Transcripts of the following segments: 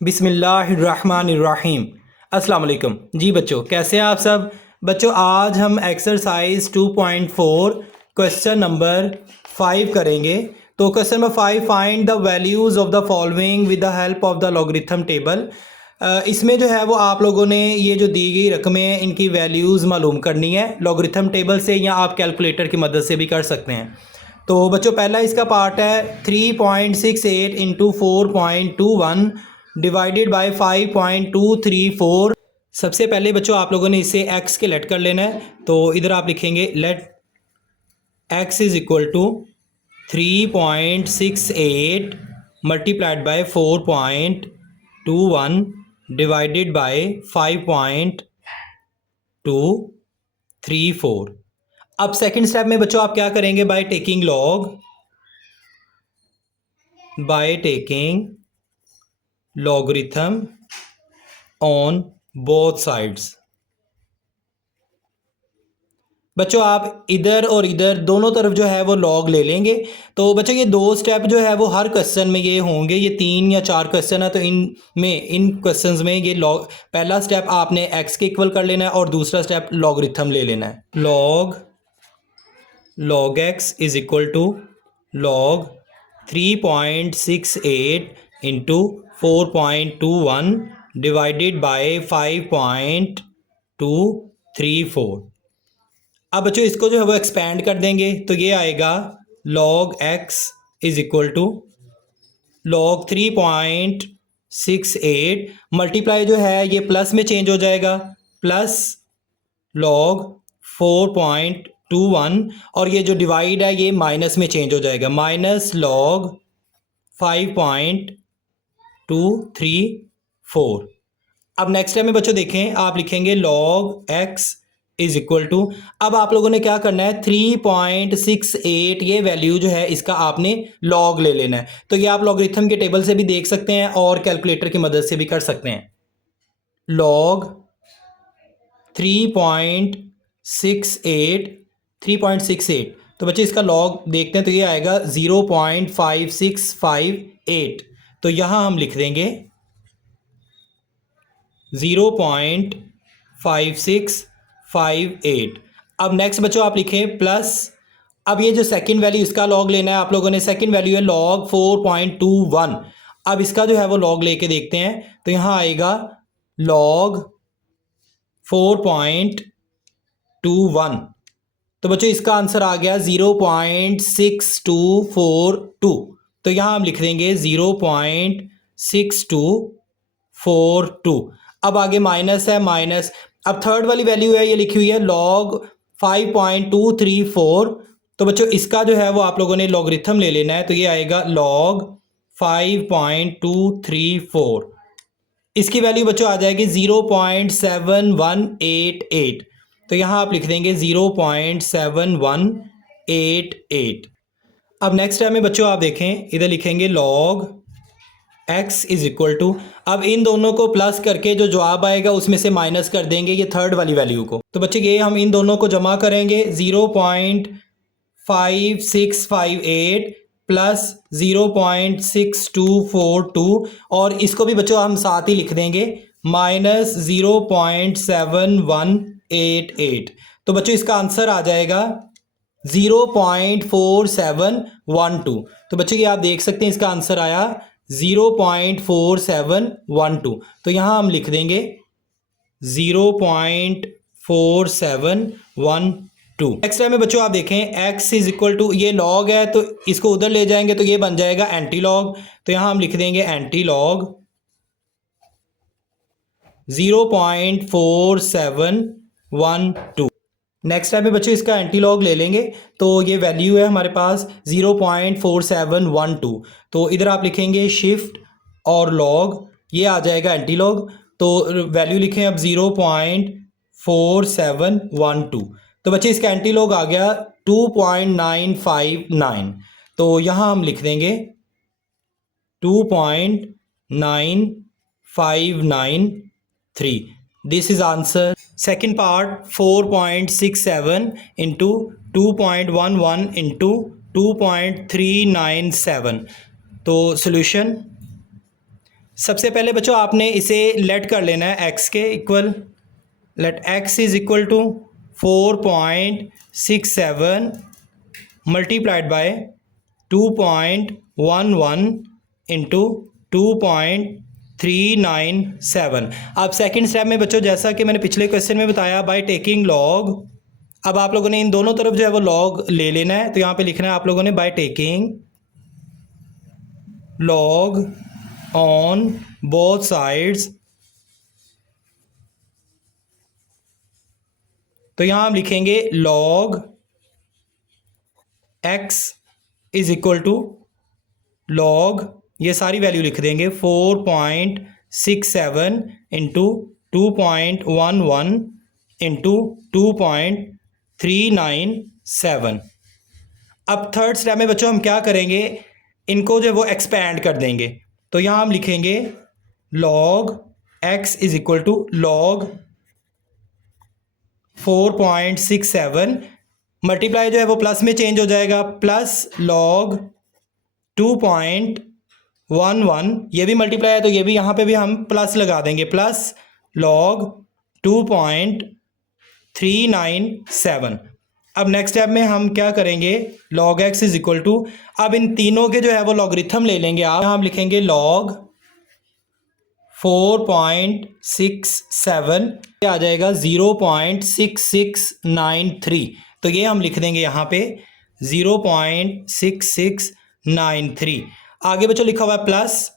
बिस्मिल्लाहिर्रहमानिर्रहीम। अस्सलाम वालेकुम। जी बच्चों, कैसे हैं आप सब? बच्चों, आज हम एक्सरसाइज 2.4 क्वेश्चन नंबर 5 करेंगे। तो question number 5, find the values of the following with the help of the logarithm table. इसमें जो है वो आप लोगों ने ये जो दी गई रकमें हैं इनकी वैल्यूज़ मालूम करनी है लॉगरिथम टेबल से, या आप कैलकुलेटर की मदद से भी कर सकते हैं। तो बच्चों, पहला इसका पार्ट है 3.68 इंटू 4.21 डिवाइडेड बाय 5.234। सबसे पहले बच्चों आप लोगों ने इसे x के लेट कर लेना है। तो इधर आप लिखेंगे let x is equal to 3.68 multiplied by 4.21 divided by 5.234। अब सेकंड स्टेप में बच्चों आप क्या करेंगे? By taking logarithm on both sides. बच्चों आप इधर और इधर दोनों तरफ जो है वो लॉग ले लेंगे। तो बच्चों ये दो स्टेप जो है वो हर क्वेश्चन में ये होंगे, ये 3 या 4 क्वेश्चन है तो इन क्वेश्चंस में ये लॉग, पहला स्टेप आपने x के इक्वल कर लेना है और दूसरा स्टेप लॉगरिथम ले लेना है। Log x is equal to log 3.68 into 4.21 divided by 5.234। अब बच्चों इसको जो है वो एक्सपेंड कर देंगे तो ये आएगा log x is equal to log 3.68 multiply जो है ये प्लस में चेंज हो जाएगा, प्लस लॉग 4.21, और ये जो डिवाइड है ये माइनस में चेंज हो जाएगा, माइनस लॉग 5.234। अब नेक्स्ट टाइम में बच्चों देखें, आप लिखेंगे log x is equal to, अब आप लोगों ने क्या करना है 3.68 ये वैल्यू जो है इसका आपने लॉग ले लेना है। तो ये आप लॉगरिथम के टेबल से भी देख सकते हैं और कैलकुलेटर की मदद से भी कर सकते हैं। लॉग 3.68 तो बच्चे इसका लॉग देखते हैं तो ये आएगा 0.5658। तो यहां हम लिख देंगे 0.5658। अब नेक्स्ट बच्चों आप लिखें प्लस, अब ये जो सेकंड वैल्यू इसका लॉग लेना है आप लोगों ने, सेकंड वैल्यू है लॉग 4.21। अब इसका जो है वो लॉग लेके देखते हैं तो यहां आएगा लॉग 4.21। तो बच्चों इसका आंसर आ गया 0.6242। तो यहां हम लिख देंगे 0.6242। अब आगे माइनस है, माइनस, अब थर्ड वाली वैल्यू है ये लिखी हुई है लॉग 5.234। तो बच्चों इसका जो है वो आप लोगों ने लॉगरिथम ले लेना है तो ये आएगा लॉग 5.234। इसकी वैल्यू बच्चों आ जाएगी 0.7188। तो यहां आप लिख देंगे 0.7188। अब नेक्स्ट टाइम में बच्चों आप देखें, इधर लिखेंगे log x is equal to, अब इन दोनों को प्लस करके जो जवाब आएगा उसमें से माइनस कर देंगे ये थर्ड वाली वैल्यू को। तो बच्चे ये हम इन दोनों को जमा करेंगे 0.5658 प्लस 0.6242, और इसको भी बच्चों हम साथ ही लिख देंगे माइनस 0.7188। तो बच्चों इसका आंसर आ जाएगा 0.4712। तो बच्चों ये आप देख सकते हैं इसका आंसर आया 0.4712। तो यहां हम लिख देंगे 0.4712। नेक्स्ट टाइम में बच्चों आप देखें x इज इक्वल टू, ये लॉग है तो इसको उधर ले जाएंगे तो ये बन जाएगा एंटी लॉग। तो यहां हम लिख देंगे एंटी लॉग 0.4712। नेक्स्ट टाइम में बच्चों इसका एंटी लॉग ले लेंगे तो ये वैल्यू है हमारे पास 0.4712। तो इधर आप लिखेंगे शिफ्ट और लॉग, ये आ जाएगा एंटी लॉग। तो वैल्यू लिखें अब 0.4712। तो बच्चे इसका एंटी लॉग आ गया 2.959। तो यहां हम लिख देंगे 2.9593। This is answer. Second part 4.67 into 2.11 into 2.397। तो सोल्यूशन सबसे पहले बच्चों आपने इसे लेट कर लेना है एक्स के equal. Let X is equal to 4.67 multiplied by 2.11 into 2.397। अब सेकंड स्टेप में बच्चों जैसा कि मैंने पिछले क्वेश्चन में बताया बाय टेकिंग लॉग, अब आप लोगों ने इन दोनों तरफ जो है वो लॉग ले लेना है। तो यहाँ पे लिखना है आप लोगों ने by taking log on both sides. तो यहाँ हम लिखेंगे log x is equal to log, ये सारी वैल्यू लिख देंगे 4.67 इंटू 2.11 इंटू 2.397। अब थर्ड स्टेप में बच्चों हम क्या करेंगे, इनको जो है वो एक्सपैंड कर देंगे। तो यहाँ हम लिखेंगे log x is equal to log 4.67 multiply जो है वो प्लस में चेंज हो जाएगा, प्लस लॉग 2.11, ये भी मल्टीप्लाई है तो ये भी यहाँ पे भी हम प्लस लगा देंगे, प्लस लॉग 2.397। अब नेक्स्ट स्टेप में हम क्या करेंगे, log x is equal to, अब इन तीनों के जो है वो लॉगरिथम ले लेंगे आप। हम लिखेंगे log 4.67 आ जाएगा 0.6693। तो ये हम लिख देंगे यहाँ पे 0.6693। आगे बच्चों लिखा हुआ है प्लस।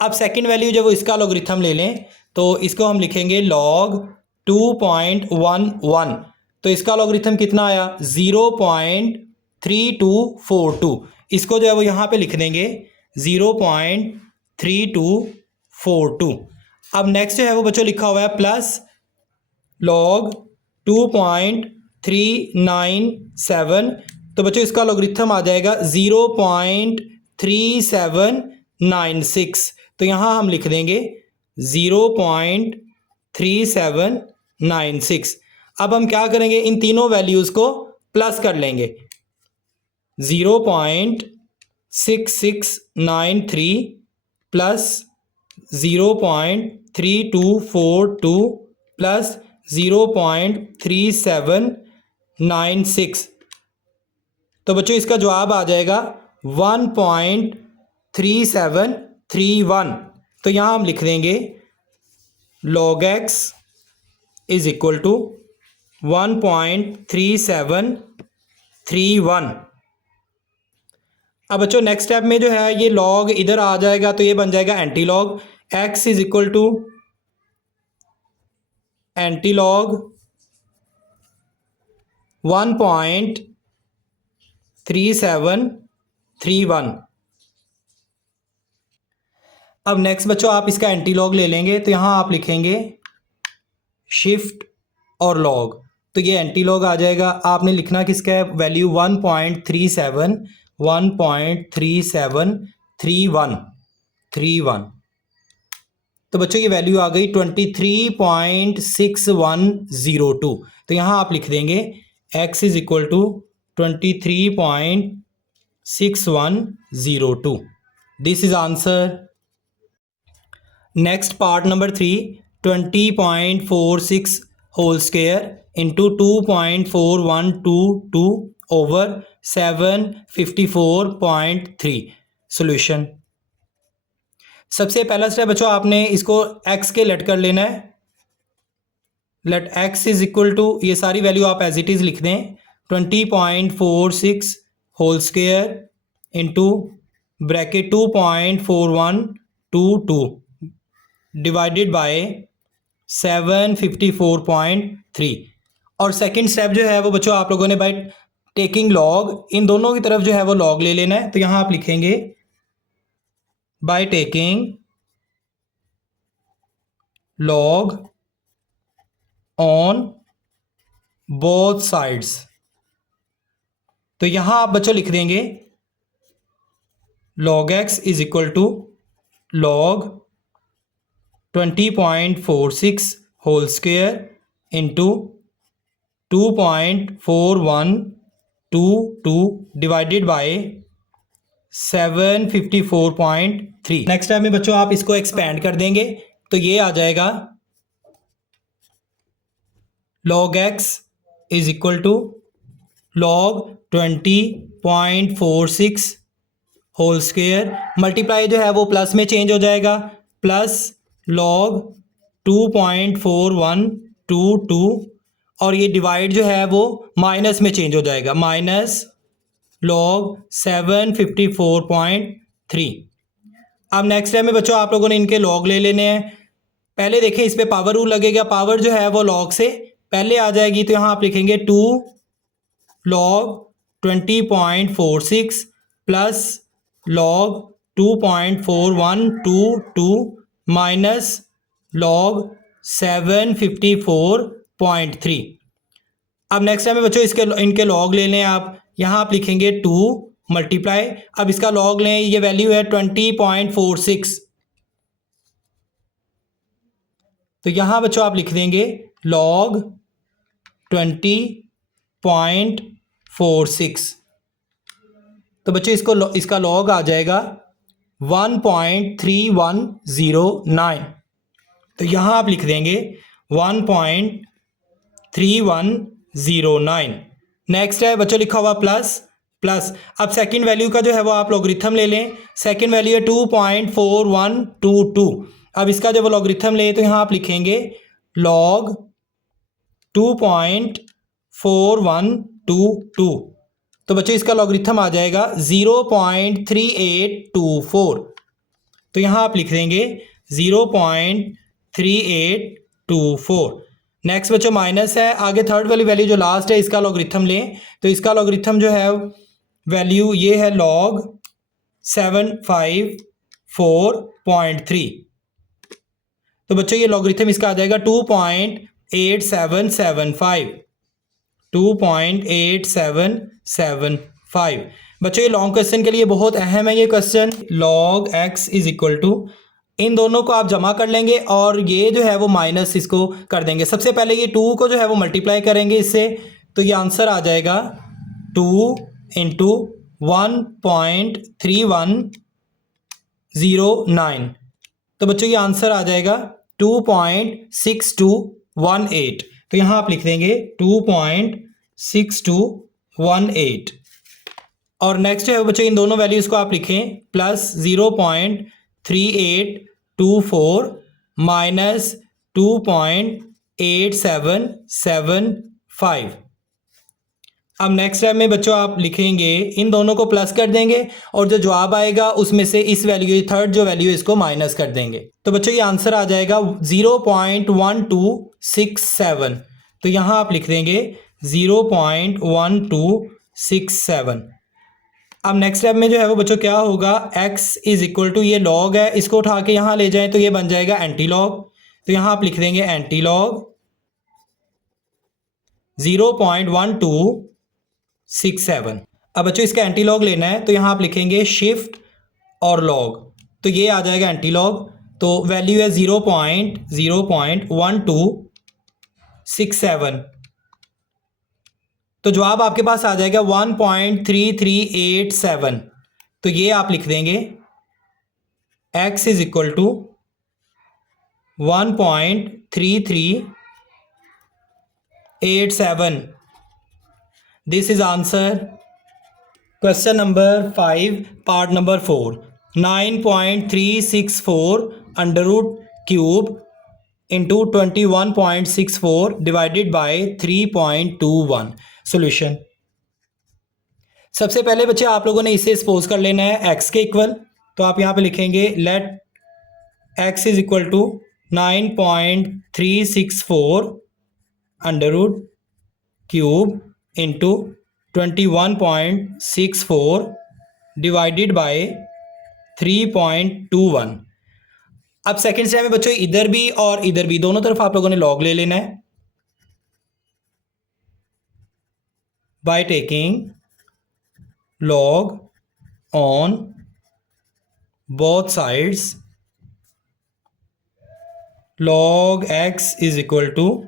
अब सेकंड वैल्यू जो वो इसका लॉगरिथम ले लें, तो इसको हम लिखेंगे log 2.11। तो इसका लॉगरिथम कितना आया 0.3242। इसको जो है वो यहाँ पे लिख देंगे 0.3242। अब नेक्स्ट जो है वो बच्चों लिखा हुआ है प्लस log 2.397। तो बच्चों इसका लॉगरिथम आ जाएगा 0.3796। तो यहाँ हम लिख देंगे 0.3796। अब हम क्या करेंगे, इन तीनों वैल्यूज़ को प्लस कर लेंगे, 0.6693 प्लस 0.3242 प्लस 0.3796। तो बच्चों इसका जवाब आ जाएगा 1.3731। तो यहाँ हम लिख देंगे log x is equal to 1.3731। अब बच्चों नेक्स्ट स्टेप में जो है ये log इधर आ जाएगा तो ये बन जाएगा anti log. x is equal to anti log 1.3731। अब नेक्स्ट बच्चों आप इसका एंटी लॉग ले लेंगे, तो यहाँ आप लिखेंगे शिफ्ट और लॉग। तो ये एंटी लॉग आ जाएगा। आपने लिखना किसका है, वैल्यू 1.3731। तो बच्चों ये वैल्यू आ गई 23.6102। तो यहाँ आप लिख देंगे x is equal to 23.6102। This is answer. Next part number 3, 20.46 whole square into 2.4122 over 754.3। Solution. सबसे पहला स्टेप बच्चों आपने इसको x के लेट कर लेना है। Let x is equal to, ये सारी वैल्यू आप एज इट इज़ लिख दें, 20.46 whole square into bracket 2.4122 divided by 754.3। और सेकंड स्टेप जो है वो बच्चों आप लोगों ने बाय टेकिंग लॉग, इन दोनों की तरफ जो है वो लॉग ले लेना है। तो यहाँ आप लिखेंगे by taking log on both sides. तो यहां आप बच्चों लिख देंगे log x is equal to log 20.46 whole square into 2.4122 divided by 754.3। Next time में बच्चों आप इसको एक्सपेंड कर देंगे तो ये आ जाएगा log x is equal to log 20.46 whole square, multiply जो है वो प्लस में चेंज हो जाएगा, प्लस log 2.4122 और ये डिवाइड जो है वो माइनस में चेंज हो जाएगा, माइनस log 754.3। अब नेक्स्ट टाइम में बच्चों आप लोगों ने इनके लॉग ले लेने हैं। पहले देखें इस पे पावर रूल लगेगा, पावर जो है वो लॉग से पहले आ जाएगी, तो यहाँ आप लिखेंगे 2 log 20.46 plus log 2.4122 minus log 754.3। अब नेक्स्ट टाइम में बच्चों इनके लॉग ले लें आप, यहाँ आप लिखेंगे 2 मल्टीप्लाई, अब इसका लॉग लें, ये वैल्यू है 20.46, तो यहाँ बच्चों आप लिख देंगे log 20.46, तो बच्चों इसका लॉग आ जाएगा 1.3109, तो यहाँ आप लिख देंगे 1.3109। नेक्स्ट है बच्चों लिखा हुआ प्लस प्लस, अब सेकंड वैल्यू का जो है वो आप लॉगरिथम ले लें, सेकंड वैल्यू है 2.4122, अब इसका जब लॉगरिथम ले तो यहाँ आप लिखेंगे log 2.4122, तो बच्चों इसका लॉगरिथम आ जाएगा 0.3824, तो यहाँ आप लिख देंगे 0.3824। नेक्स्ट बच्चों माइनस है, आगे थर्ड वाली वैल्यू जो लास्ट है इसका लॉगरिथम लें, तो इसका लॉगरिथम जो है वैल्यू ये है log 754.3, तो बच्चों ये लॉगरिथम इसका आ जाएगा 2.8775, 2.8775। बच्चों ये लॉन्ग क्वेश्चन के लिए बहुत अहम है ये question. log x is equal to, इन दोनों को आप जमा कर लेंगे और ये जो है वो माइनस इसको कर देंगे। सबसे पहले ये 2 को जो है वो मल्टीप्लाई करेंगे इससे, तो ये आंसर आ जाएगा 2 इंटू 1.3109, तो बच्चों ये आंसर आ जाएगा 2.6218, तो यहाँ आप लिख देंगे 2.6218। और नेक्स्ट है बच्चों इन दोनों वैल्यूज़ को आप लिखें, प्लस 0.3824 माइनस 2.8775। अब नेक्स्ट स्टेप में बच्चों आप लिखेंगे, इन दोनों को प्लस कर देंगे और जो जवाब आएगा उसमें से इस वैल्यू थर्ड जो वैल्यू इसको माइनस कर देंगे, तो बच्चों ये आंसर आ जाएगा 0.1267, तो यहाँ आप लिख देंगे 0.1267। अब नेक्स्ट स्टेप में जो है वो बच्चों क्या होगा, x इज इक्वल टू, ये लॉग है, इसको उठा के यहाँ ले जाएं तो ये बन जाएगा एंटी लॉग, तो यहाँ आप लिख देंगे एंटी लॉग 0.1267। अब बच्चों इसका एंटी लॉग लेना है तो यहाँ आप लिखेंगे शिफ्ट और लॉग, तो ये आ जाएगा एंटी लॉग, तो वैल्यू है 0.1267, तो जवाब आपके पास आ जाएगा 1.3387, तो ये आप लिख देंगे x is equal to 1.3387। This is answer. Question number 5 part number 4, 9.364 under root cube into 21.64 divided by 3.21। Solution. सबसे पहले बच्चे आप लोगों ने इसे सपोज कर लेना है x के इक्वल, तो आप यहाँ पे लिखेंगे let x is equal to 9.364 under root cube into 21.64 divided by 3.21। अब सेकेंड स्टेप में बच्चों इधर भी और इधर भी दोनों तरफ आप लोगों ने लॉग ले लेना है by taking log on both sides। log x is equal to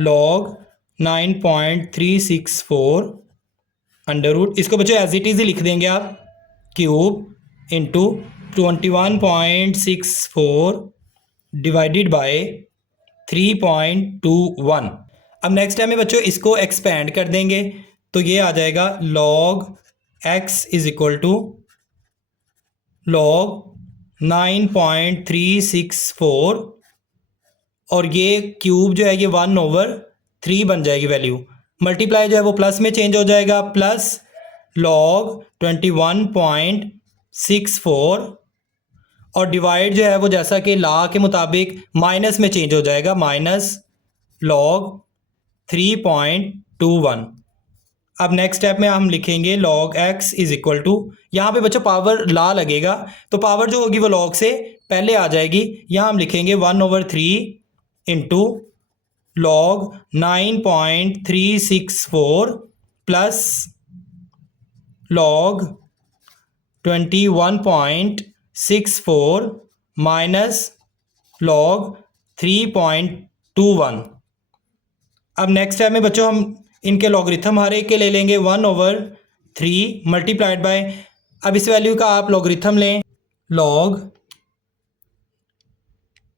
log 9.364 under root, इसको बच्चों एज इट इज ही लिख देंगे आप, क्यूब इंटू 21.64 डिवाइडेड बाय 3.21। अब नेक्स्ट टाइम में बच्चों इसको एक्सपेंड कर देंगे तो ये आ जाएगा log x is equal to log 9.364 और ये क्यूब जो है ये 1/3 बन जाएगी वैल्यू। मल्टीप्लाई जो है वो प्लस में चेंज हो जाएगा, प्लस log 21.64 और डिवाइड जो है वो जैसा कि लॉ के मुताबिक माइनस में चेंज हो जाएगा, माइनस log 3.21। अब नेक्स्ट स्टेप में हम लिखेंगे log x is equal to, यहाँ पे बच्चों पावर ला लगेगा तो पावर जो होगी वो log से पहले आ जाएगी। यहाँ हम लिखेंगे 1/3 into log 9.364 plus log 21.64 minus log 3.21। अब नेक्स्ट टाइम में बच्चों हम इनके लॉगरिथम हर एक के ले लेंगे 1/3 मल्टीप्लाइड बाय, अब इस वैल्यू का आप लॉगरिथम लें log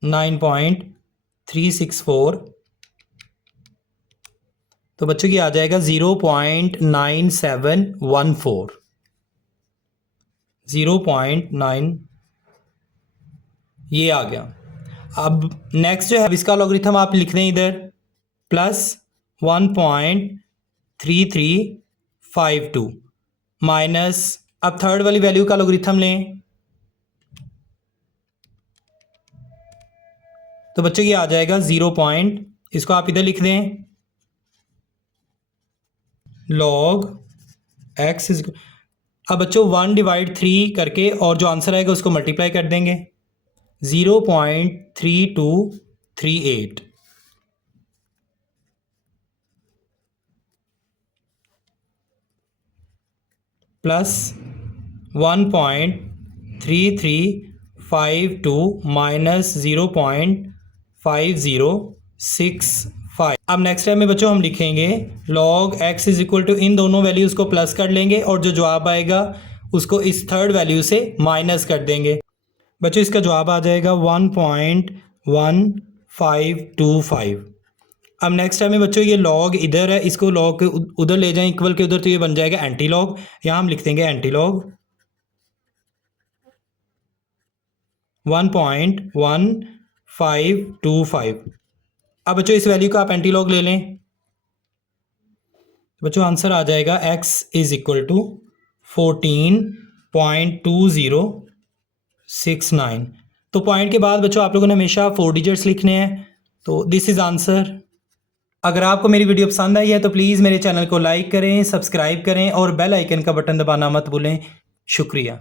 9.364 तो बच्चों की आ जाएगा 0.9714, 0.9 ये आ गया। अब नेक्स्ट जो है इसका लॉगरिथम आप लिख दें इधर प्लस 1.3352 माइनस, अब थर्ड वाली वैल्यू का लॉगरिथम लें तो बच्चों ये आ जाएगा 0. इसको आप इधर लिख दें log x इज, अब बच्चों 1/3 करके और जो आंसर आएगा उसको मल्टीप्लाई कर देंगे 0.3238 प्लस 1.3352 माइनस 0.5065। अब नेक्स्ट टाइम में बच्चों हम लिखेंगे log x is equal to, इन दोनों वैल्यूज़ को प्लस कर लेंगे और जो जवाब आएगा उसको इस थर्ड वैल्यू से माइनस कर देंगे। बच्चों इसका जवाब आ जाएगा 1.1525। अब नेक्स्ट टाइम में बच्चों ये log इधर है, इसको log के उधर ले जाएं इक्वल के उधर तो ये बन जाएगा एंटी लॉग, यहाँ हम लिख देंगे एंटी लॉग 1.1525। अब बच्चों इस वैल्यू का आप एंटी लॉग ले लें, बच्चों आंसर आ जाएगा x इज इक्वल टू 14.2069। तो पॉइंट के बाद बच्चों आप लोगों ने हमेशा 4 डिजिट्स लिखने हैं। तो दिस इज़ आंसर। अगर आपको मेरी वीडियो पसंद आई है तो प्लीज़ मेरे चैनल को लाइक करें, सब्सक्राइब करें और बेल आइकन का बटन दबाना मत भूलें। शुक्रिया।